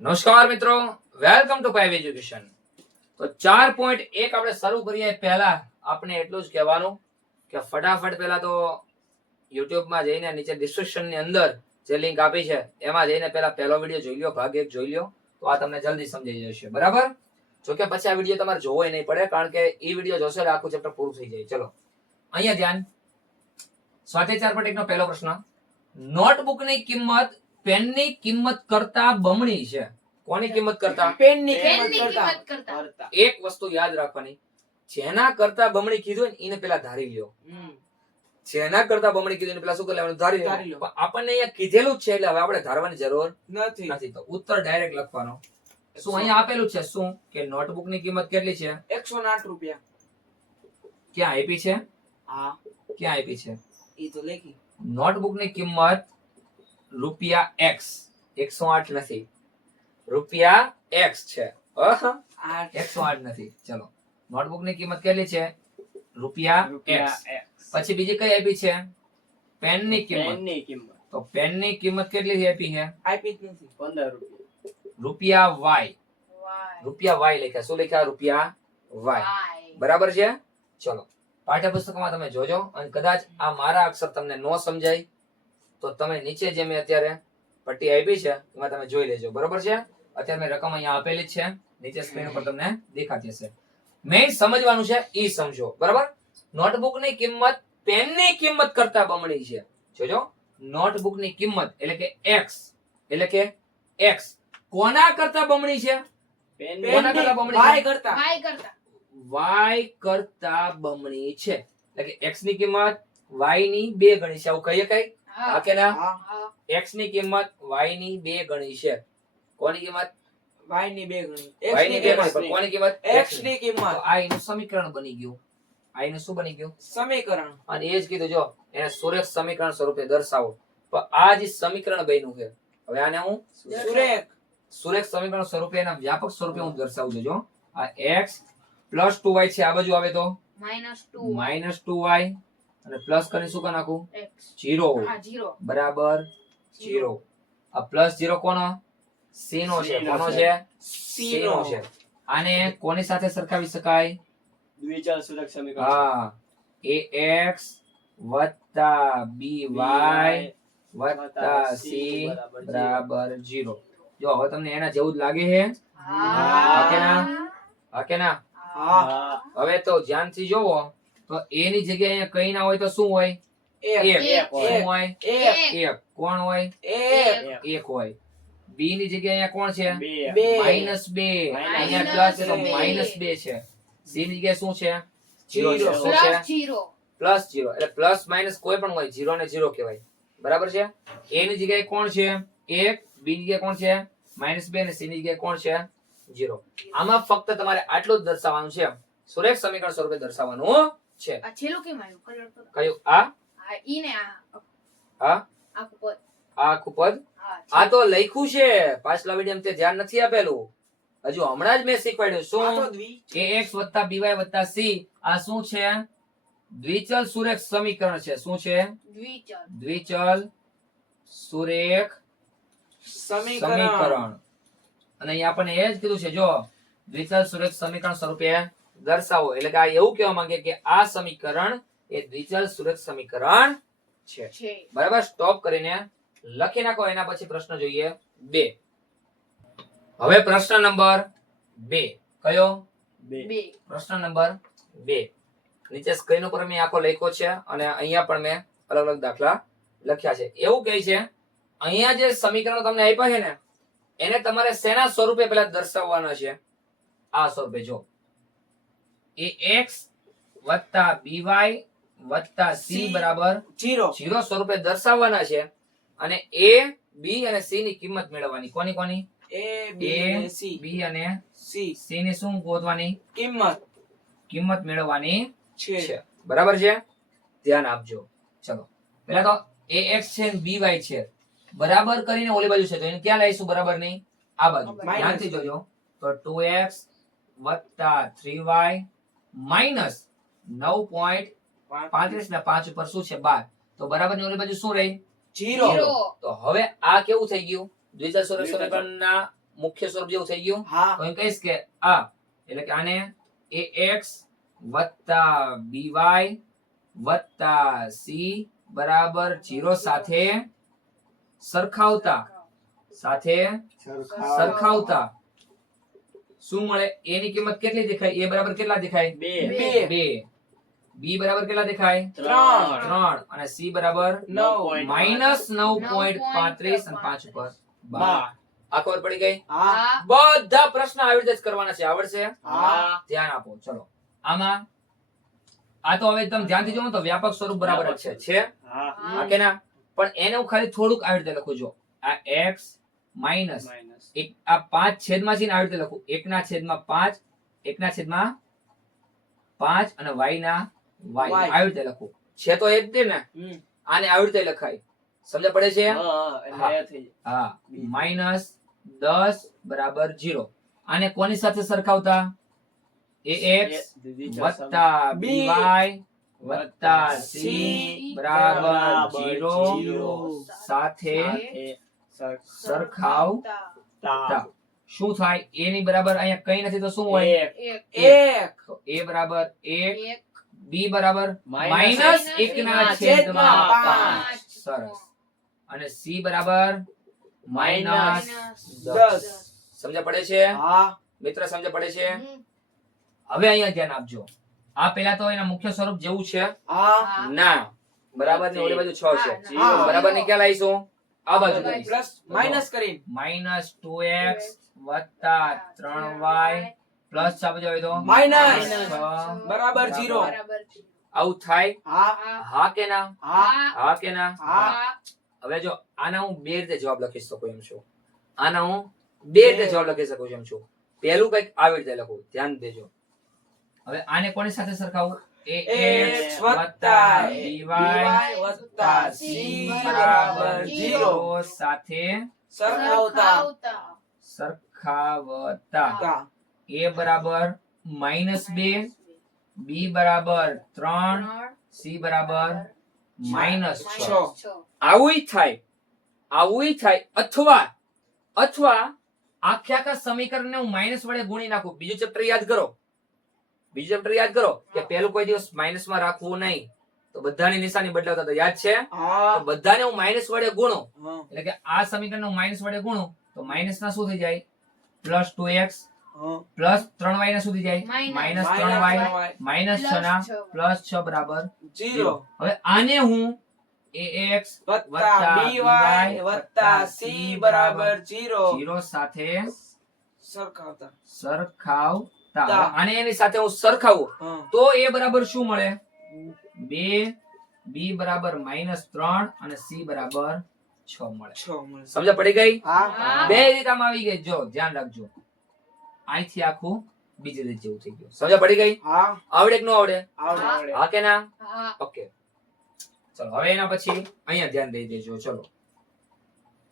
નમસ્કાર મિત્રો, welcome to પાઇવ education. તો 4.1 આપણે શરૂ કરીએ પહેલા આપણે એટલું જ કહેવાનું કે ફટાફટ પહેલા તો YouTube માં જઈને નીચે ડિસ્ક્રિપ્શન ની અંદર જે લિંક આપી છે એમાં જઈને પહેલા પહેલો વિડિયો જોઈ લો, ભાગ 1 જોઈ લો, તો આ તમને જલ્દી સમજાઈ જશે. બરાબર? જો કે પછી આ વિડિયો તમારે જોવો નહીં પડે, કારણ કે એ વિડિયો જોશો એટલે આખું ચેપ્ટર પૂરું થઈ જાય. ચલો અહીંયા ધ્યાન. સ્વાધ્યાય 4.1 નો પહેલો પ્રશ્ન, નોટબુક ની કિંમત પેનની કિંમત કરતા બમણી છે. કોની કિંમત કરતા? પેનની કિંમત કરતા. એક વસ્તુ યાદ રાખવાની, જેના કરતા બમણી કીધું ને એને પેલા ધારી લ્યો. જેના કરતા બમણી કીધું ને પેલા શું કરી લેવાનું? ધારી લ્યો. પણ આપણને અહીંયા કીધેલું જ છે એટલે હવે આપણે ધારવાની જરૂર નથી. તો ઉત્તર ડાયરેક્ટ લખવાનો. શું અહીંયા આપેલું છે? શું કે નોટબુક ની કિંમત કેટલી છે? 108 રૂપિયા. ક્યાં આપી છે? હા, ક્યાં આપી છે? ઈ તો લખી. નોટબુક ની કિંમત રૂપિયા x, 108 નથી, રૂપિયા x છે. 108 નથી. ચલો, નોટબુક ની કિંમત કેટલી છે? રૂપિયા x. પછી બીજી કઈ આપી છે? પેન ની કિંમત. તો પેન ની કિંમત કેટલી આપી છે? આપી જ નથી. 15 રૂપિયા રૂપિયા. y. રૂપિયા y લખ્યા. શું લખ્યા? રૂપિયા y. બરાબર છે? ચલો, પાઠ્યપુસ્તકમાં તમે જોજો, અને કદાચ આ મારા અક્ષર તમને ન સમજાય તો તમે નીચે જે મેં અત્યારે પટ્ટી આપી છે એમાં તમે જોઈ લેજો. બરોબર છે? અત્યારે મેં રકમ અહીંયા આપેલી જ છે, નીચે સ્ક્રીન ઉપર તમને દેખાતી હશે. મેં સમજવાનું છે ઈ સમજો. બરાબર? નોટબુક ની કિંમત પેન ની કિંમત કરતા બમણી છે. જોજો, નોટબુક ની કિંમત એટલે કે x, એટલે કે x કોના કરતા બમણી છે? કોના કરતા બમણી છે? y કરતા. y કરતા બમણી છે. એટલે કે x ની કિંમત y ની 2 ગણી છે. આવું કહીએ કઈ? હા કે ના? હા, x ની કિંમત y ની 2 ગણી છે. કોની કિંમત? y ની 2 ગણી. y ની 2 ગણી. પણ કોની કિંમત? x ની કિંમત. તો આ એનું સમીકરણ બની ગયું. આ એનું શું બની ગયું? સમીકરણ. અને એ જ કીધું, જો એને સુરેખ સમીકરણ સ્વરૂપે દર્શાવો. તો આ જે સમીકરણ બન્યું છે, હવે આને હું સુરેખ સમીકરણ સ્વરૂપે, એના વ્યાપક સ્વરૂપે હું દર્શાવું છું. જો આ x પ્લસ 2y છે, આ બાજુ આવે તો માઇનસ 2y, અને પ્લસ કરીને શું કરી નાખું? 0 બરાબર 0. આ પ્લસ 0 કોનો? c નો છે. કોનો છે? c નો છે. આને કોની સાથે સરખાવી શકાય? દ્વિચલ સુરેખ સમીકરણ. હા, ax વત્તા by વત્તા c બરાબર 0. જો હવે તમને એના જેવું જ લાગે છે? હા કે ના? હા કે ના? હા. હવે તો ધ્યાનથી જોવો, તો a ની જગ્યાએ અહીંયા કઈ ના હોય તો શું હોય? 1. શું હોય? 1. કોણ હોય? 1 હોય. b ની જગ્યાએ અહીંયા કોણ છે? -2. અહીંયા પ્લસ છે તો -2 છે. c ની જગ્યાએ શું છે? 0 છે. શું છે? પ્લસ 0. એટલે પ્લસ માઇનસ કોઈ પણ હોય, 0 ને 0 કહેવાય. બરાબર છે? a ની જગ્યાએ કોણ છે? 1. b ની જગ્યાએ કોણ છે? -2. અને c ની જગ્યાએ કોણ છે? 0. આમાં ફક્ત તમારે આટલું જ દર્શાવવાનું છે, સુરેખ સમીકરણ સ્વરૂપે દર્શાવવાનું છે. કયું? આ હા, આ આખું પદ. આ તો લખ્યું છે, પાછલા વિડિયોમાં તે ધ્યાન નથી આપેલું. હજુ હમણાં જ મેં શીખવાડ્યું. શું? ax + by + c. આ શું છે? દ્વિચલ સુરેખ સમીકરણ છે. શું છે? દ્વિચલ સુરેખ સમીકરણ. અને અહીંયા આપણને એ જ કીધું છે, જો દ્વિચલ સુરેખ સમીકરણ સ્વરૂપે દર્શાવો. એટલે કે આ એવું કહેવા માંગે કે આ સમીકરણ એ દ્વિચલ સુરેખ સમીકરણ છે. બરાબર? સ્ટોપ કરીને લખી નાખો. એના પછી પ્રશ્ન જોઈએ 2. હવે પ્રશ્ન નંબર 2 કયો? પ્રશ્ન નંબર 2 નીચે સ્ક્રીન ઉપર મેં આખો લખ્યો છે, અને અહીંયા પણ મેં અલગ અલગ દાખલા લખ્યા છે. એવું કહે છે, અહીંયા જે સમીકરણો તમને આપ્યા છે ને, એને તમારે શેના સ્વરૂપે પહેલા દર્શાવવાના છે? આ સ્વરૂપે. જો ax + by + c બરાબર 0 સ્વરૂપે દર્શાવવાના છે. અને a, b અને c ની કિંમત મેળવવાની. કોની કોની? a, b અને c ની શું ગોતવાની? કિંમત મેળવવાની છે. બરાબર છે? ધ્યાન આપજો. ચલો, પહેલા તો ax છે અને by છે, બરાબર કરીને ઓલી બાજુ છે, તો એને ક્યાં લાવીશું? બરાબર નહીં, આ બાજુ. ધ્યાનથી જોજો. તો 2x + 3y - 9.35 ને 5 ઉપર શું છે? 12. તો બરાબર ની ઓલી બાજુ શું રહી? 0. તો હવે આ કેવું થઈ ગયું? દ્વિચલ સુરેખ સમીકરણના મુખ્ય સ્વરૂપ જેવું થઈ ગયું. હા તો એમ કહીશ કે આ એટલે કે આને ax વત્તા by વત્તા c બરાબર 0 સાથે સરખાવતા શું મળે? a ની કિંમત કેટલી દેખાય? a બરાબર કેટલા દેખાય? 2 2. b બરાબર કેટલા દેખાય? 3. અને c બરાબર -9.35 અને 5 ઉપર 12. આ ખબર પડી ગઈ? હા બધા પ્રશ્ન આવી રીતે જ કરવાના છે. આવડશે? હા ધ્યાન આપો. ચલો આમાં આ તો હવે તમે ધ્યાનથી જોવો તો વ્યાપક સ્વરૂપ બરાબર જ છે હા હા કે ના? પણ એને હું ખાલી થોડુંક આવી રીતે લખું. જો આ x માઇનસ માઈનસ એક આ 5 છેદમાં છે ને આવી રીતે લખું 1/5 1/5 અને y ના y Y. આવી રીતે લખું. છે તો એક જ ને? હમ. આને આવી રીતે લખાય. સમજ પડે છે? હા એટલે એ થઈ હા -10 બરાબર 0. આને કોની સાથે સરખાવતા? ax વત્તા by વત્તા c બરાબર 0 સાથે સરખાવતા. શું થાય? a ની બરાબર અહીંયા કઈ નથી તો શું હોય? એક તો a બરાબર 1, b બરાબર માઈનસ -1/5. સરસ. અને c બરાબર માઈનસ દસ સમજ પડે છે? હા મિત્ર સમજ પડે છે? હવે અહીંયા ધ્યાન આપજો. આ પેલા તો એના મુખ્ય સ્વરૂપ જેવું છે હા ના બરાબર ને ઓલી બાજુ 6 છે. હા. બરાબર ની ક્યાં લાવીશું? આ બાજુ લાવીશું. પ્લસ માઇનસ કરીને -2x વત્તા 3y પ્લસ આ બાજુ આવે તો માઇનસ. છ. બરાબર 0 આવું થાય? હા હા કે ના? હા હા કે ના? હા હવે જો આના હું બે રીતે જવાબ લખી શકું એમ છું. આના હું બે રીતે જવાબ લખી શકું એમ છું. પહેલું કઈક આવી રીતે લખું. ધ્યાન દેજો. હવે આને કોની સાથે સરખાવું? ax વત્તા by વત્તા c બરાબર 0 સાથે સરખાવતા સરખાવતા. a બરાબર -2, b બરાબર 3, c બરાબર -6. આવુંય થાય અથવા આખા સમીકરણને હું માઈનસ વડે ગુણી નાખું. બીજું ચેપ્ટર યાદ કરો કે પહેલું કોઈ દિવસ માઈનસ માં રાખવું નહીં. તો બધાની નિશાની બદલાવતા તો યાદ છે? હા તો બધાને હું માઈનસ વડે ગુણું હા એટલે કે આ સમીકરણને હું માઈનસ વડે ગુણું તો માઈનસ ના શું થઈ જાય? +2x પ્લસ 3y ના શું થઈ જાય? -3y -6 ના +6 બરાબર 0 હવે આને હું ax વત્તા by વત્તા c બરાબર 0 0 સાથે સરખાવતા સરખાવતા. હવે આને એની સાથે હું સરખાવું હા તો a બરાબર શું મળે? 2, b બરાબર -3 અને c બરાબર 6 મળે. 6 મળે સમજ પડી ગઈ? હા બે રીત આમાં આવી ગઈ. જો ધ્યાન રાખજો. અહીંથી આખું બીજી રીત જેવું થઈ ગયું. સમજ પડી ગઈ? હા આવડે કે ન આવડે? આવડે હા કે ના? ઓકે ચલો હવે એના પછી અહીંયા ધ્યાન દઈ દેજો. ચલો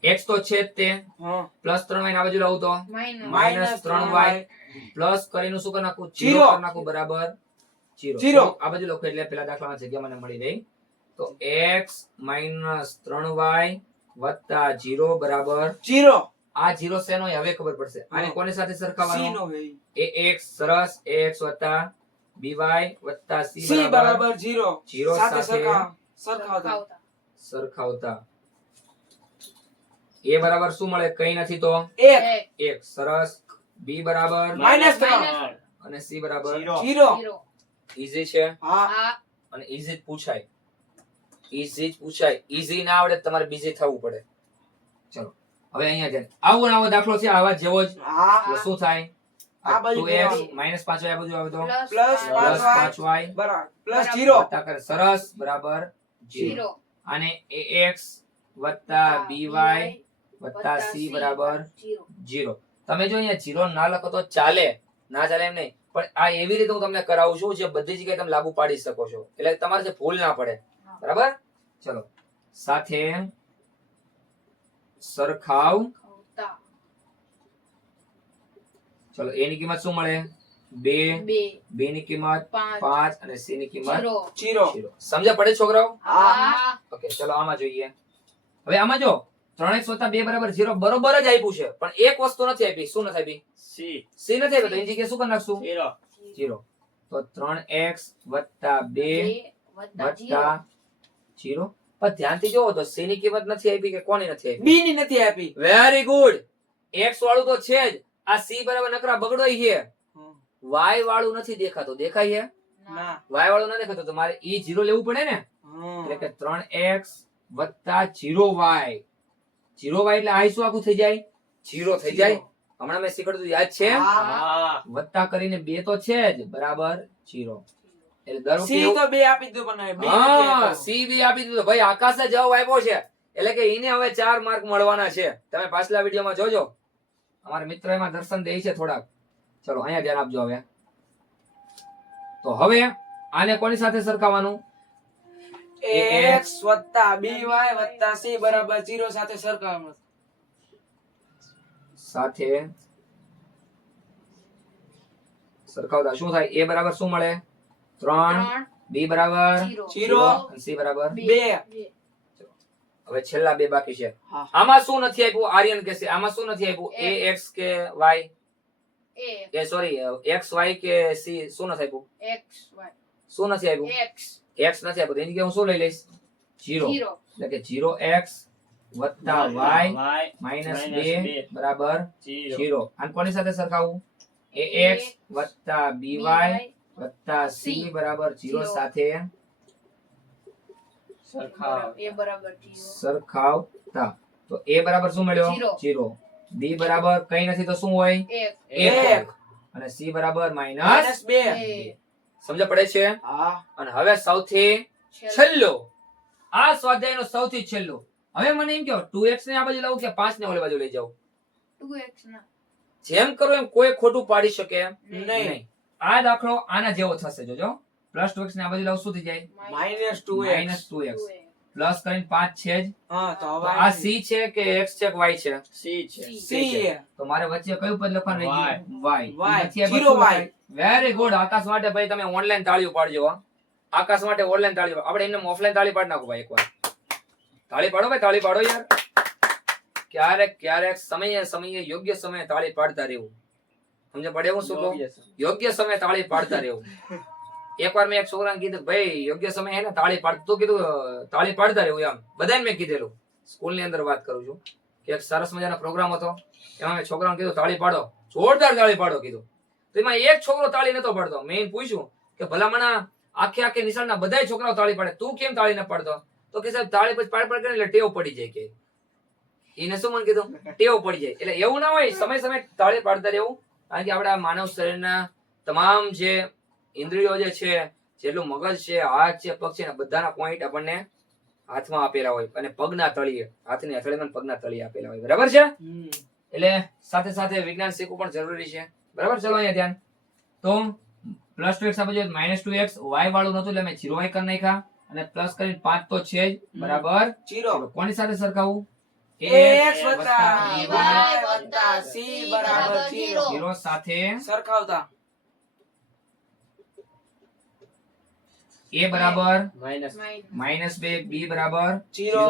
x તો છે જ તે હા +3y ના બાજુ લાવું તો -3y પ્લસ કરીને શું કરી નાખું? 0 0 કરી નાખું બરાબર 0. જીરો. આ બાજુ લખો એટલે પેલા દાખલામાં જગ્યા મને મળી રહી. તો x -3y વત્તા 0 બરાબર 0 આ 0 શેનો હોય હવે ખબર પડશે. આને કોની સાથે c સરખાવવાનો? નો હોય ax સરસ ax વત્તા by વત્તા c c બરાબર 0 0 સાથે સાથે સરખાવતા સરખાવતા. a બરાબર શું મળે? કઈ નથી તો 1 1 સરસ. b બરાબર -3 અને c બરાબર 0 ઈઝી છે હા અને ઈઝી જ પૂછાય. ઈઝી ના આવડે તો તમારે બીજી થવું પડે. ચલો હવે અહીંયા ધ્યાન. આવો ને આવો દાખલો છે આવા જેવો જ. હા તો શું થાય? આ બાજુ 2x -5y આ બધું આવે તો પ્લસ +5y બરાબર પ્લસ 0 વત્તા કરે સરસ બરાબર 0. આને ax વત્તા by વત્તા c બરાબર 0. તમે જો અહીંયા 0 ના લખો તો ચાલે, ના ચાલે એમ નહીં, પણ આ એવી રીતે હું તમને કરાવું છું જે બધી જગ્યાએ તમે લાગુ પાડી શકો છો, એટલે તમારે જે ભૂલ ના પડે. બરાબર? ચલો સાથે સરખાવ. ચલો a ની કિંમત શું મળે? 2, b ની કિંમત 5 અને c ની કિંમત 0 0. સમજ પડે છોકરાઓ? હા ઓકે ચલો આમાં જોઈએ. હવે આમાં જો 3x + 2 = 0 બરોબર જ આપ્યું છે, પણ એક વસ્તુ નથી આપી. શું નથી આપી? સી c નથી આપી, તો એની જગ્યાએ શું કરી નાખશું? 0 0. તો 3x + 2 વત્તા 0. પણ ધ્યાનથી જોવો તો c ની કિંમત નથી આપી કે કોની નથી આપી? બી ની નથી આપી. Very good. x વાળું તો છે જ. આ c બરાબર નકરા બગડોય છે. y વાળું નથી દેખાતું. દેખાય છે? ના. y વાળું ન દેખાતું તો મારે e 0 લેવું પડે ને. એટલે કે 3x + 0y. 0y એટલે આ શું આખું થઈ જાય? 0 થઈ જાય. હમણાં મેં શીખવાડ્યું યાદ છે? હા વત્તા કરીને 2 તો છે જ, બરાબર 0. એટલે દર વખતે સી એવું- તો બે આપી દીધું પણ બી નથી હા, આપ્યું. C બી આપી દીધું. ભાઈ આકાશે જવાબ આપ્યો છે. એટલે કે ઈને હવે 4 માર્ક મળવાના છે. તમે પાછલા વિડીયોમાં જોજો. અમારા મિત્ર એમાં દર્શન દે છે થોડાક. ચલો અહીંયા ધ્યાન આપજો હવે. તો હવે આને કોની સાથે સરખાવવાનું? ax + by + c = 0 સાથે સરખાવવાનું. સાથે સરખાવતા શું થાય? a બરાબર શું મળે? 3, b બરાબર 0 અને c બરાબર. બે. હવે છેલ્લા બે બાકી છે. હા. આમાં શું નથી આપ્યું? આર્યન કે છે આમાં શું નથી આપ્યું? ax કે y કે સોરી x y કે c શું નથી આપ્યું? શું નથી આપ્યું? x નથી આપ્યું. તો એની જગ્યાએ હું શું લઈ લઈશ? 0. એટલે કે 0x + y y - 2 બરાબર 0 0. અને કોની સાથે સરખાવવું? ax + by + c બરાબર 0 સાથે સરખાવતા. તો a બરાબર શું મળ્યો? 0. b બરાબર કઈ નથી તો શું હોય? 1. અને c બરાબર -2. સમજ પડે છે? હા. અને હવે સૌથી છેલ્લો, આ સ્વાધ્યાયનો સૌથી છેલ્લો. હવે મને એમ કહો 2x ને આ બાજુ લાવું કે 5 ને ઓલી બાજુ લઈ જાઉં? જેમ કરો એમ કોઈ ખોટું પાડી શકે નહીં. આ દાખલો આના જેવો થશે. જોજો +2x ને આ બાજુ લાવું શું થઈ જાય? -2x. -2x. પ્લસ કરીને 5 છે જ. હા તો તો હવે આ c છે કે x છે કે y છે? સી છે c. તો મારે વચ્ચે કયું પદ લખવાનું રહી ગયું? Y. નથી આ 0 બધું y. Very good. આકાશ માટે ભાઈ તમે ઓનલાઈન તાળીઓ પાડજો હો. આકાશ માટે ઓનલાઈન તાળીઓ. આપણે એમને ઓફલાઈન તાળી પાડ નાખો ભાઈ એકવાર. તાળી પાડો ભાઈ, તાળી પાડો યાર. ક્યારેક ક્યારેક સમયે યોગ્ય સમયે તાળી પાડતા રહેવું. સમજ પડે હું શું કહું? યોગ્ય સમયે તાળી પાડતા રહેવું. એકવાર મેં એક છોકરાને કીધું ભાઈ યોગ્ય સમય હે ને તાળી પાડતું કીધું તાળી પાડતા રહેવું એમ. બધાને મેં કીધેલું. સ્કૂલની અંદર વાત કરું છું કે એક સરસ મજાનો પ્રોગ્રામ હતો. એમાં મેં છોકરાને કીધું તાળી પાડો, જોરદાર તાળી પાડો કીધું. તો એમાં એક છોકરો તાળી નતો પાડતો. મેં એને પૂછ્યું કે ભલામણા આખે નિશાળના બધાય છોકરાઓ તાળી પાડે, તું કેમ તાળી ન પાડતો? તો કે સાહેબ તાળી પછી પાડ કરીને એટલે ટેવ પડી જાય કે. એને શું મને કીધું? ટેવ પડી જાય. એટલે એવું ના હોય, સમય તાળી પાડતા રહેવું. કારણ કે આપણા માનવ શરીરના તમામ જે ઇન્દ્રિયો જે છે, જેટલું મગજ છે, હાથ છે, પગ છે, બધાના પોઈન્ટ આપણને હાથમાં આપેલા હોય અને પગના તળિયે, હાથની હથેળીમાં પગના તળિયે આપેલા હોય. બરાબર છે? એટલે સાથે સાથે વિજ્ઞાન શીખવું પણ જરૂરી છે. બરાબર? ચલો અહીંયા ધ્યાન. તો +2x આ બાજુ -2x, y વાળું નતું એટલે મેં 0y કરી નાખ્યા અને પ્લસ કરીને 5 તો છે જ, બરાબર 0. કોની સાથે સરખાવું? ax + by + c = 0 0 સાથે સરખાવતા. a બરાબર -2 -2, b બરાબર 0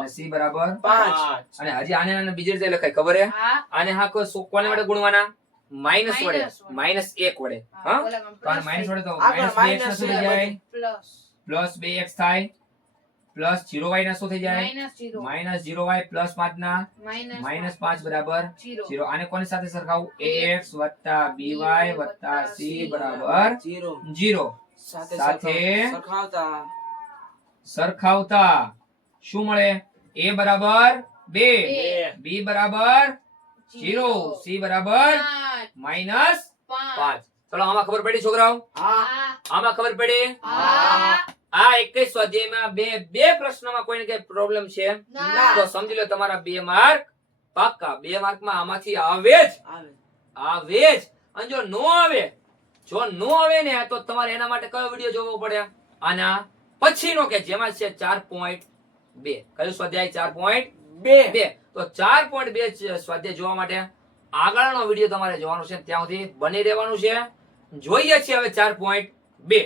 અને c બરાબર 5. અને હજી આને બીજી રીતે લખાય ખબર હે? આને હા કોને વડે ગુણવાના? માઈનસ વડે, -1 વડે. હા તો આને માઈનસ વડે તો આગળ -2x ના minus શું થઈ છે જાય? +2x થાય +0y ના શું થઈ જાય? -0y +5 ના -5 બરાબર 0. આને કોની સાથે સરખાવું? ax + by + c બરાબર 0 0 સાથે સાથે સરખાવતા. સરખાવતા શું મળે? a બરાબર 2, b બરાબર 0, c બરાબર -5. ચલો આમાં ખબર પડી છોકરાઓ? હા. આમાં ખબર પડી? આ 21 સ્વાધ્યાયમાં બે પ્રશ્નમાં કોઈને કઈ પ્રોબ્લેમ છે તો સમજી લો તમારા 2 માર્ક પાક્કા. 2 માર્કમાં આમાંથી આવે જ. અને જો નો આવે ને તો તમારે એના માટે કયો વિડિયો જોવો પડે? આના પછીનો કે જેમાં છે 4.2. કયું સ્વાધ્યાય? 4.2. તો 4.2 સ્વાધ્યાય જોવા માટે આગળનો વિડિયો તમારે જોવાનો છે. ત્યાં સુધી બની રહેવાનું છે. જોઈએ છીએ હવે 4.2.